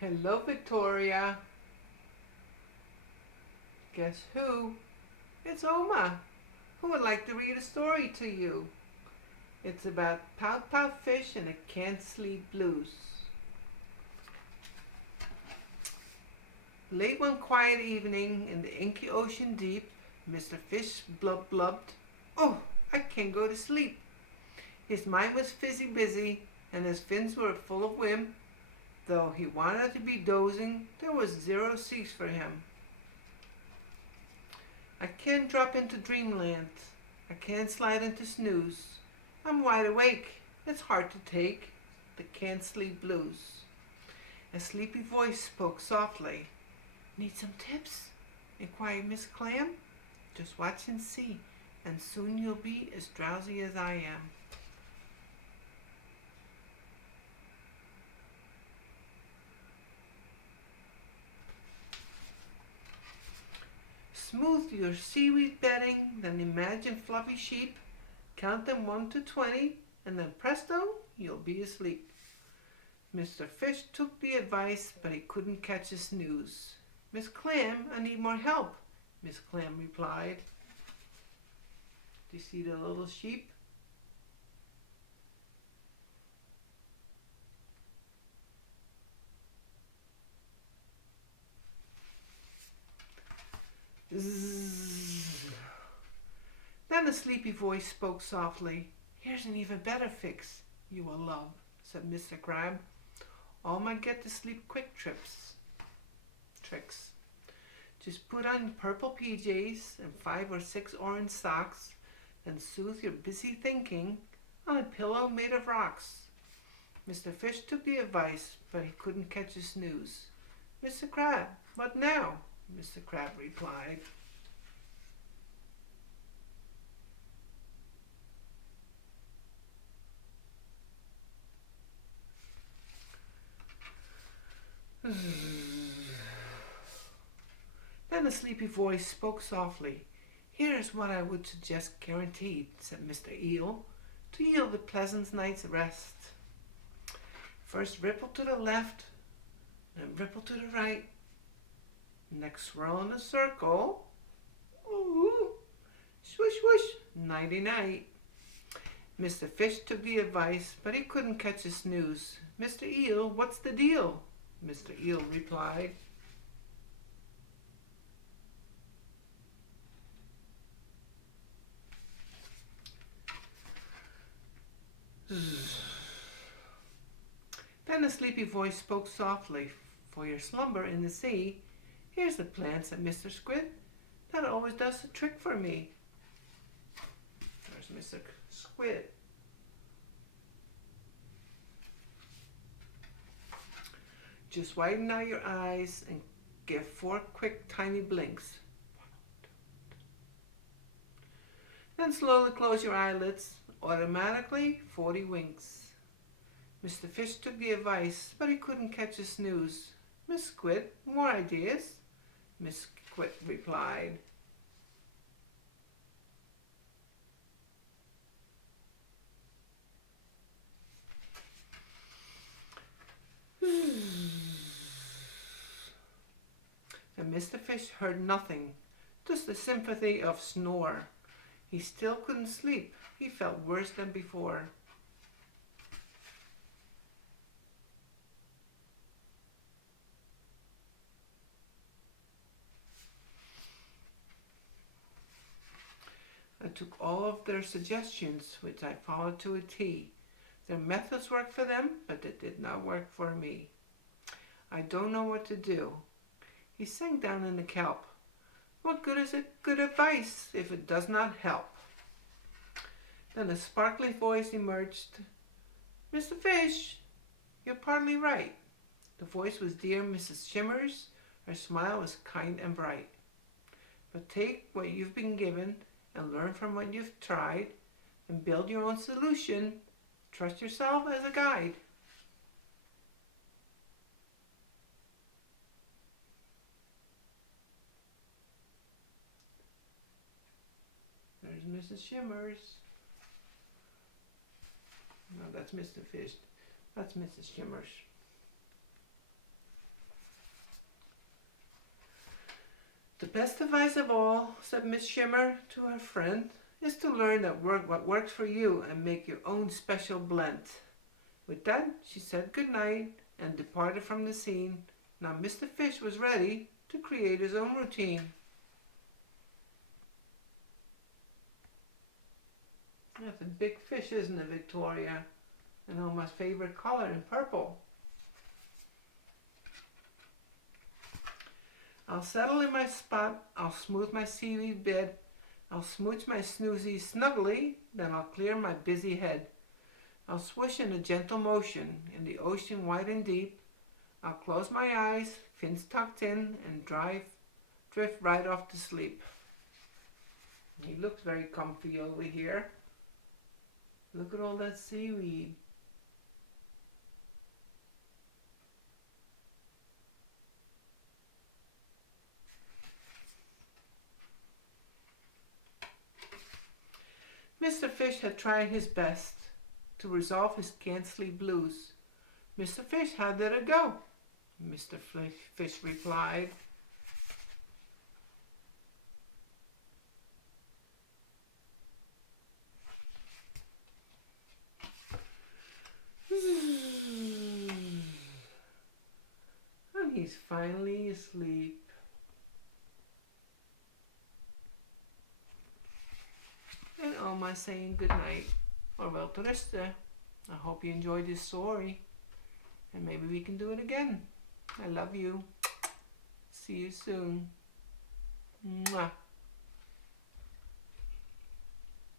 Hello, Victoria. Guess who? It's Oma, who would like to read a story to you. It's about Pout Pout Fish and the Can't Sleep Blues. Late one quiet evening in the inky ocean deep, Mr. Fish blubbed. Oh, I can't go to sleep. His mind was fizzy busy, and his fins were full of whim. Though he wanted to be dozing, there was zero cease for him. I can't drop into dreamland. I can't slide into snooze. I'm wide awake. It's hard to take. The can't sleep blues. A sleepy voice spoke softly. Need some tips? Inquired Miss Clam. Just watch and see, and soon you'll be as drowsy as I am. Smooth your seaweed bedding, then imagine fluffy sheep. Count them 1 to 20, and then presto, you'll be asleep. Mr. Fish took the advice, but he couldn't catch a snooze. Miss Clam, I need more help, Miss Clam replied. Do you see the little sheep? Zzz. Then a sleepy voice spoke softly. Here's an even better fix you will love, said Mr. Crab. All my get to sleep quick tricks. Just put on purple PJs and 5 or 6 orange socks, then soothe your busy thinking on a pillow made of rocks. Mr. Fish took the advice, but he couldn't catch a snooze. Mr. Crab, what now? Mr. Crab replied. Then a sleepy voice spoke softly. Here is what I would suggest guaranteed, said Mr. Eel, to yield a pleasant night's rest. First ripple to the left, then ripple to the right. Next swirl in a circle. Ooh, swish, swish, nighty-night. Mr. Fish took the advice, but he couldn't catch a snooze. Mr. Eel, what's the deal? Mr. Eel replied. Then a sleepy voice spoke softly. For your slumber in the sea, here's the plan, said Mr. Squid. That always does the trick for me. There's Mr. Squid. Just widen out your eyes and give 4 quick tiny blinks. Then slowly close your eyelids. Automatically 40 winks. Mr. Fish took the advice, but he couldn't catch a snooze. Miss Squid, more ideas? Miss Squid replied. And Mr. Fish heard nothing, just the sympathy of snore. He still couldn't sleep. He felt worse than before. I took all of their suggestions, which I followed to a T. Their methods worked for them, but they did not work for me. I don't know what to do. He sank down in the kelp. What good is it? Good advice if it does not help. Then a sparkly voice emerged. Mr. Fish, you're partly right. The voice was dear Mrs. Shimmers. Her smile was kind and bright. But take what you've been given and learn from what you've tried and build your own solution. Trust yourself as a guide. There's Mrs. Shimmers. No, that's Mr. Fish. That's Mrs. Shimmers. The best advice of all, said Miss Shimmer to her friend, is to learn what works for you and make your own special blend. With that, she said good night and departed from the scene. Now Mr. Fish was ready to create his own routine. That's a big fish, isn't it, Victoria? And Oma's favorite color in purple. I'll settle in my spot, I'll smooth my seaweed bed, I'll smooch my snoozy snuggly, then I'll clear my busy head. I'll swish in a gentle motion in the ocean wide and deep. I'll close my eyes, fins tucked in, and drift right off to sleep. He looks very comfy over here. Look at all that seaweed. Mr. Fish had tried his best to resolve his ghastly blues. Mr. Fish, how did it go? Mr. Fish replied, and he's finally asleep. And Oma saying good night, or wel ter rusten. I hope you enjoyed this story, and maybe we can do it again. I love you. See you soon. Mwah.